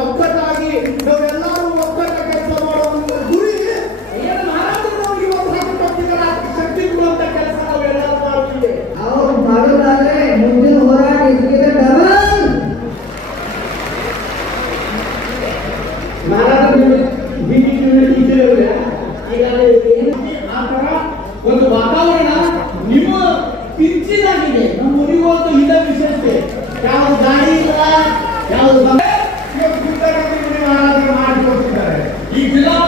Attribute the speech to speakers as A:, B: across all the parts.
A: ಒಗ್ಗಟ್ಟಾಗಿ ನಾವೆಲ್ಲರೂ ಒಗ್ಗಟ್ಟ ಕೆಲಸ ಮಾಡೋ ಒಂದು ಗುರಿ ಶಕ್ತಿ ಕೊಡುವಂತ ಕೆಲಸ ನಾವೆಲ್ಲರೂ ಮಾಡುತ್ತಿದೆ
B: ಅವ್ರು ಮಾಡೋದಾದ್ರೆ ಮುಂದಿನ ಹೋರಾಟ ಇದಕ್ಕಿಂತ ಡಬಲ್
A: ಮಹಾರಾಜರು ಬಿಜೆಪಿ ಟೀಚರ್ ಈಗ ಏನು ಆ ಥರ ಒಂದು ವಾತಾವರಣ ನಿಮ್ಮ ಪಿಂಚಿನಾಗಿದೆ ನಮ್ಮ ಊರಿಗೆ ಒಂದು ಇದ ವಿಶೇಷತೆ. ಯಾವ್ದು ಗಾಡಿ ಇಲ್ಲ ಯಾವ್ದು ಮಾಡಿಕೊಡ್ತಿದ್ದಾರೆ ಈ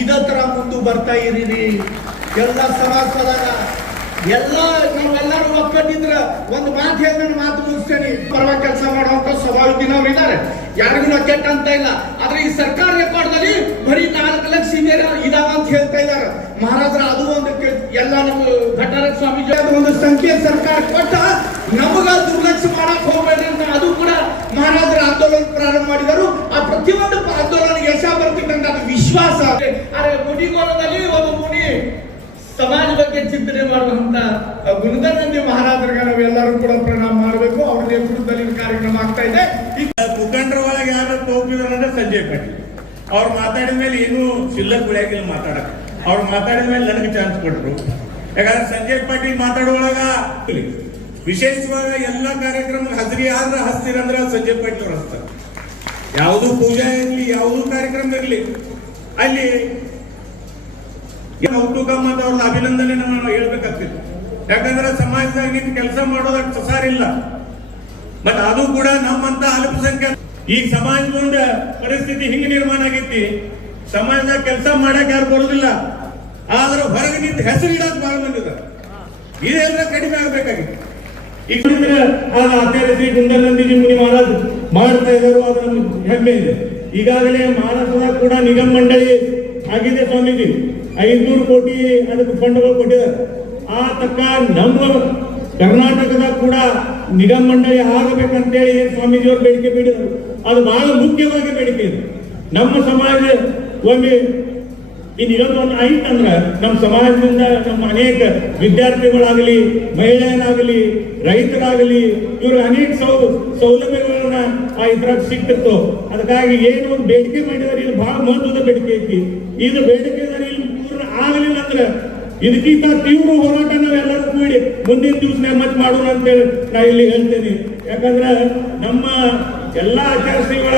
A: ಇದೇ ಥರ ಮುಂದೆ ಬರ್ತಾ ಇರೀರಿ ಎಲ್ಲ ಸಮಾಜದಾಗ ಎಲ್ಲ ನೀವೆಲ್ಲರೂ ಒಪ್ಕೊಂಡಿದ್ರ ಒಂದು ಮಾತು ಹೇಳಿ ಮಾತು ಮುಗಿಸ್ತೇನೆ. ಪರವಾಗಿ ಕೆಲಸ ಮಾಡುವಂತ ಸ್ವಭಾವದಿನವ್ರು ಇದ್ದಾರೆ. ಯಾರಿಗೂ ಕೆಟ್ಟ ಅಂತ ಇಲ್ಲ. ಆದ್ರೆ ಈ ಸರ್ಕಾರ ರೆಕಾರ್ಡ್ದಲ್ಲಿ ಬರೀ ನಾಲ್ಕು ಲಕ್ಷ ಇದೇ ಇದಾವ ಅಂತ ಹೇಳ್ತಾ ಇದ್ದಾರೆ. ಮಹಾರಾಜರ ಅದು ಒಂದು ಎಲ್ಲ ನಮ್ಮ ಘಟ್ಟರ ಸ್ವಾಮೀಜಿ ಒಂದು ಸಂಖ್ಯೆ ಸರ್ಕಾರ ಕೊಟ್ಟ ನಮಗ ದುರ್ಲಕ್ಷ ಮಾಡಕ್ ಹೋಗ್ಬೇಡ್ರಿ ಅಂತ ಅದು ಕೂಡ ಮಹಾರಾಜರ ಆಂದೋಲನ ಪ್ರಾರಂಭ ಮಾಡಿದರು ಆ ಪ್ರತಿಯೊಂದು ಆಂದೋಲನ ಯಶ ಬರ್ತಿದ್ದಂತ ಅದು ವಿಶ್ವಾಸ ಆದ್ರೆ ಮುನಿಗೋಲದಲ್ಲಿ ಒಬ್ಬ ಮುನಿ ಸಮಾಜ ಬಗ್ಗೆ ಚಿಂತನೆ ಮಾಡುವಂತ ಗುರುದನಂದಿ ಮಹಾರಾಜರಿಗೆ ನಾವೆಲ್ಲರೂ ಕೂಡ ಪ್ರಣಾಮ ಮಾಡಬೇಕು. ಅವ್ರ ನೇತೃತ್ವದಲ್ಲಿ ಕಾರ್ಯಕ್ರಮ ಆಗ್ತಾ ಇದೆ. ಈ
C: ಮುಖಂಡರ ಒಳಗೆ ಯಾರು ಹೋಗಿದ್ರು ಅಂದ್ರೆ ಸಂಜಯ್ ಪಾಟೀಲ್. ಅವ್ರು ಮಾತಾಡಿದ ಮೇಲೆ ಏನು ಚಿಲ್ಲ ಗುಳಿಯಾಗಿಲ್ಲ ಮಾತಾಡಕ್ ಅವ್ರು ಮಾತಾಡಿದ ಮೇಲೆ ನನಗೆ ಚಾನ್ಸ್ ಕೊಟ್ರು. ಯಾಕಂದ್ರೆ ಸಂಜಯ್ ಪಾಟೀಲ್ ಮಾತಾಡುವಾಗ ವಿಶೇಷವಾಗಿ ಎಲ್ಲ ಕಾರ್ಯಕ್ರಮ ಹಸಿರಿ ಆದ್ರೆ ಹಸ್ತಿರಂದ್ರೆ ಸಂಜಯ್ ಪಾಟೀಲ್ ಅವ್ರು ಹಸ್ತಾರೆ ಯಾವುದು ಪೂಜೆ ಇರಲಿ, ಯಾವುದು ಕಾರ್ಯಕ್ರಮ ಇರಲಿ. ಅಲ್ಲಿ ಕೌತುಕಮ್ ಅಂತ ಅವ್ರದ್ದು ಅಭಿನಂದನೆ ನಾವು ಹೇಳ್ಬೇಕಾಗ್ತಿತ್ತು ಯಾಕಂದ್ರೆ ಸಮಾಜದಾಗ ನಿಂತು ಕೆಲಸ ಮಾಡೋದಕ್ಕೆ ಸಸಾರಿಲ್ಲ ಮತ್ತ ಅದು ಕೂಡ ನಮ್ಮಂತ ಅಲ್ಪಸಂಖ್ಯಾತ ಈ ಸಮಾಜದ ಪರಿಸ್ಥಿತಿ ಹಿಂಗ ನಿರ್ಮಾಣ ಆಗೈತಿ ಸಮಾಜದಾಗ ಕೆಲಸ ಮಾಡಕ್ ಯಾರು ಬರೋದಿಲ್ಲ ಆದ್ರೆ ಹೊರಗೆ ನಿಂತು ಹೆಸರು ಇಡಕ್ ಬಹಳ ಮಂದಿ. ಇದೆಲ್ಲ ಕಡಿಮೆ ಆಗ್ಬೇಕಾಗಿತ್ತು ಆ ಆಚಾರ್ಯ ಶ್ರೀ ಮಹಾರಾಜ್ ಮಾಡ್ತಾ ಇದ್ದಾರೆ ಹೆಮ್ಮೆ ಇದೆ ಈಗಾಗಲೇ ಮಹಾರಾಷ್ಟ್ರದಾಗ ಕೂಡ ನಿಗಮ ಮಂಡಳಿ ಆಗಿದೆ ಸ್ವಾಮೀಜಿ. ಐನೂರು ಕೋಟಿ ಅದಕ್ಕೆ ಫಂಡ್ಗಳು ಕೊಟ್ಟಿದ್ದಾರೆ. ಆ ತಕ್ಕ ನಮ್ಮ ಕರ್ನಾಟಕದ ಕೂಡ ನಿಗಮ ಮಂಡಳಿ ಆಗಬೇಕಂತೇಳಿ ಸ್ವಾಮೀಜಿಯವರು ಬೇಡಿಕೆ ಬೇಡಿದರು ಅದು ಬಹಳ ಮುಖ್ಯವಾಗಿ ಬೇಡಿಕೆ ಇದೆ. ನಮ್ಮ ಸಮಾಜ ಒಮ್ಮೆ ನಿಗಮ ಒಂದು ಆಯ್ತಂದ್ರ ನಮ್ಮ ಸಮಾಜದಿಂದ ನಮ್ಮ ಅನೇಕ ವಿದ್ಯಾರ್ಥಿಗಳಾಗಲಿ, ಮಹಿಳೆಯರಾಗಲಿ, ರೈತರಾಗಲಿ, ಇವರು ಅನೇಕ ಸೌ, ಸೌಲಭ್ಯಗಳನ್ನ ಆ ಇದ್ರಾಗ ಸಿಕ್ತಿತ್ತು ಅದಕ್ಕಾಗಿ ಏನು ಒಂದು ಬೇಡಿಕೆ ಮಾಡಿದಾರೆ ಇದು ಬಹಳ ಮಹತ್ವದ ಬೇಡಿಕೆ ಐತಿ. ಇದು ಬೇಡಿಕೆ ಇಲ್ಲಿ ಪೂರ್ಣ ಆಗಲಿಲ್ಲ ಅಂದ್ರೆ ಇದಕ್ಕಿಂತ ತೀವ್ರ ಹೋರಾಟ ನಾವೆಲ್ಲರೂ ಕೂಡಿ ಮುಂದಿನ ದಿವಸ ಮತ್ತೆ ಮಾಡೋಣ ಅಂತೇಳಿ ನಾ ಇಲ್ಲಿ ಹೇಳ್ತೇನೆ. ಯಾಕಂದ್ರೆ ನಮ್ಮ ಎಲ್ಲಾ ಆಚಾರ ಶ್ರೀಗಳ